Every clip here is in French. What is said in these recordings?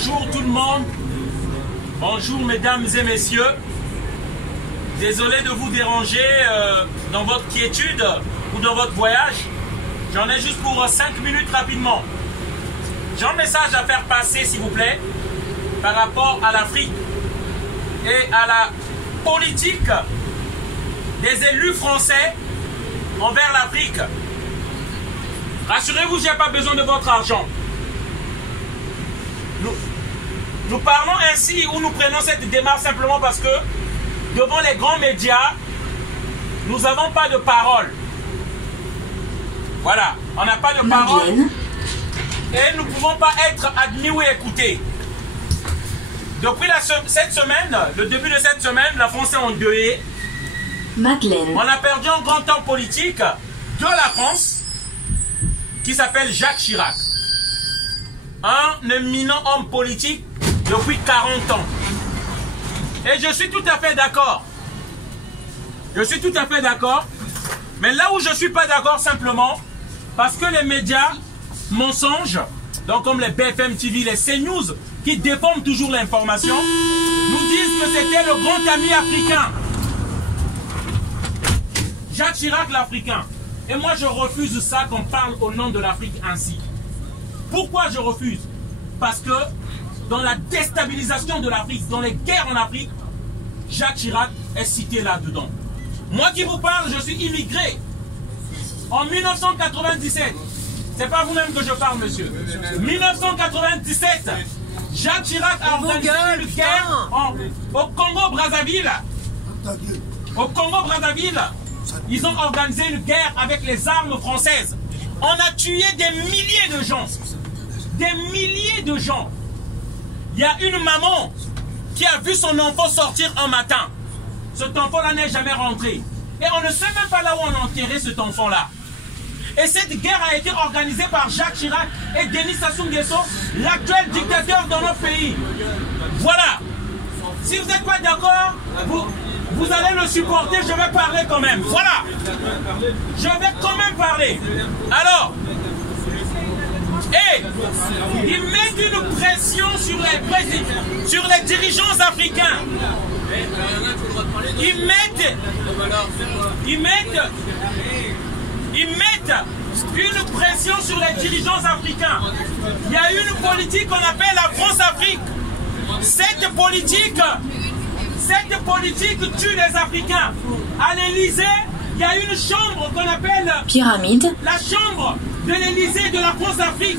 Bonjour tout le monde. Bonjour mesdames et messieurs. Désolé de vous déranger dans votre quiétude ou dans votre voyage. J'en ai juste pour 5 minutes rapidement. J'ai un message à faire passer s'il vous plaît par rapport à l'Afrique et à la politique des élus français envers l'Afrique. Rassurez-vous, je n'ai pas besoin de votre argent. Nous parlons ainsi ou nous prenons cette démarche simplement parce que devant les grands médias, nous n'avons pas de parole. Voilà, on n'a pas de parole et nous ne pouvons pas être admis ou écoutés. Depuis cette semaine, le début de cette semaine, la France est endeuillée. Madeleine. On a perdu un grand homme politique de la France qui s'appelle Jacques Chirac. Un éminent homme politique depuis 40 ans. Et je suis tout à fait d'accord. Je suis tout à fait d'accord. Mais là où je ne suis pas d'accord simplement, parce que les médias mensonges, donc comme les BFM TV, les CNews, qui déforment toujours l'information, nous disent que c'était le grand ami africain. Jacques Chirac l'Africain. Et moi je refuse ça qu'on parle au nom de l'Afrique ainsi. Pourquoi je refuse? Parce que dans la déstabilisation de l'Afrique, dans les guerres en Afrique, Jacques Chirac est cité là-dedans. Moi qui vous parle, je suis immigré. En 1997, c'est pas vous-même que je parle, monsieur. 1997, Jacques Chirac a organisé une guerre au Congo-Brazzaville. Au Congo-Brazzaville, ils ont organisé une guerre avec les armes françaises. On a tué des milliers de gens. Des milliers de gens. Il y a une maman qui a vu son enfant sortir un matin. Cet enfant-là n'est jamais rentré. Et on ne sait même pas là où on a enterré cet enfant-là. Et cette guerre a été organisée par Jacques Chirac et Denis Sassou Nguesso, l'actuel dictateur dans notre pays. Voilà. Si vous n'êtes pas d'accord, vous allez le supporter, je vais parler quand même. Voilà. Je vais quand même parler. Alors, et ils mettent une pression sur les dirigeants africains. Ils mettent une pression sur les dirigeants africains. Il y a une politique qu'on appelle la France-Afrique. Cette politique tue les Africains. À l'Élysée, il y a une chambre qu'on appelle Pyramide. La chambre de l'Élysée de la France-Afrique.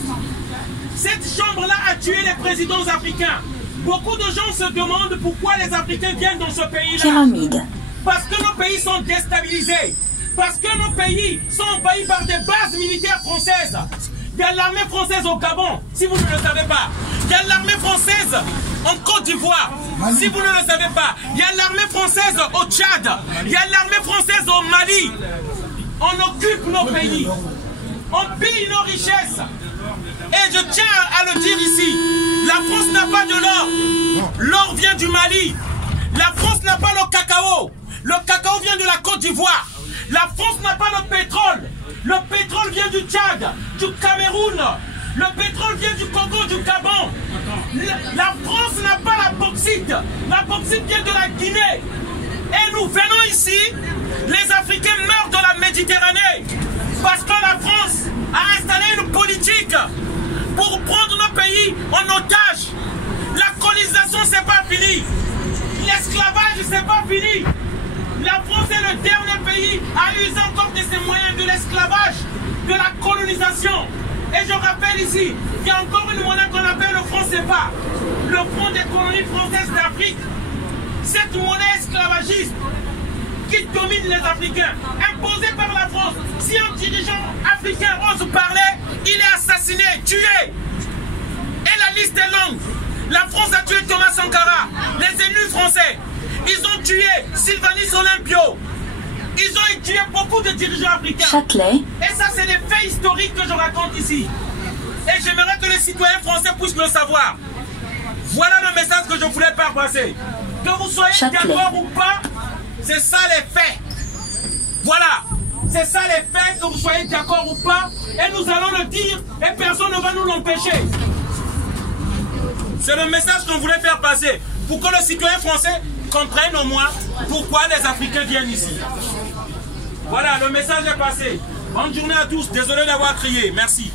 Cette chambre-là a tué les présidents africains. Beaucoup de gens se demandent pourquoi les Africains viennent dans ce pays-là. Pyramide. Parce que nos pays sont déstabilisés. Parce que nos pays sont envahis par des bases militaires françaises. Il y a l'armée française au Gabon, si vous ne le savez pas. Il y a l'armée française en Côte d'Ivoire, si vous ne le savez pas. Il y a l'armée française au Tchad. Il y a l'armée française au Mali. On occupe nos pays. On pille nos richesses. Et je tiens à le dire ici. La France n'a pas de l'or. L'or vient du Mali. La France n'a pas le cacao. Le cacao vient de la Côte d'Ivoire. La France n'a pas le pétrole. Le pétrole vient du Tchad, du Cameroun. Le pétrole vient du Congo, du Gabon. La France n'a pas la bauxite. La bauxite vient de la Guinée. Et nous venons ici, les Africains meurent dans la Méditerranée. Parce que la France a installé une politique pour prendre nos pays en otage. La colonisation, c'est pas fini. L'esclavage, c'est pas fini. La France est le dernier pays à user encore de ses moyens de l'esclavage, de la colonisation. Et je rappelle ici, il y a encore une monnaie qu'on appelle le franc CFA, le Fonds des colonies françaises d'Afrique. Cette monnaie esclavagiste qui domine les Africains, imposée par la France. Si un dirigeant africain ose parler, il est assassiné, tué. Et la liste est longue. La France a tué Thomas Sankara, les élus français. Ils ont tué Sylvanus Olympio. Ils ont tué beaucoup de dirigeants africains. Châtelet. Et ça, c'est des faits historiques que je raconte ici. Et j'aimerais que les citoyens français puissent le savoir. Voilà le message que je voulais faire passer. Que vous soyez d'accord ou pas, c'est ça les faits. Voilà. C'est ça les faits, que vous soyez d'accord ou pas. Et nous allons le dire et personne ne va nous l'empêcher. C'est le message qu'on voulait faire passer pour que le citoyen français comprenne au moins pourquoi les Africains viennent ici. Voilà, le message est passé. Bonne journée à tous. Désolé d'avoir crié. Merci.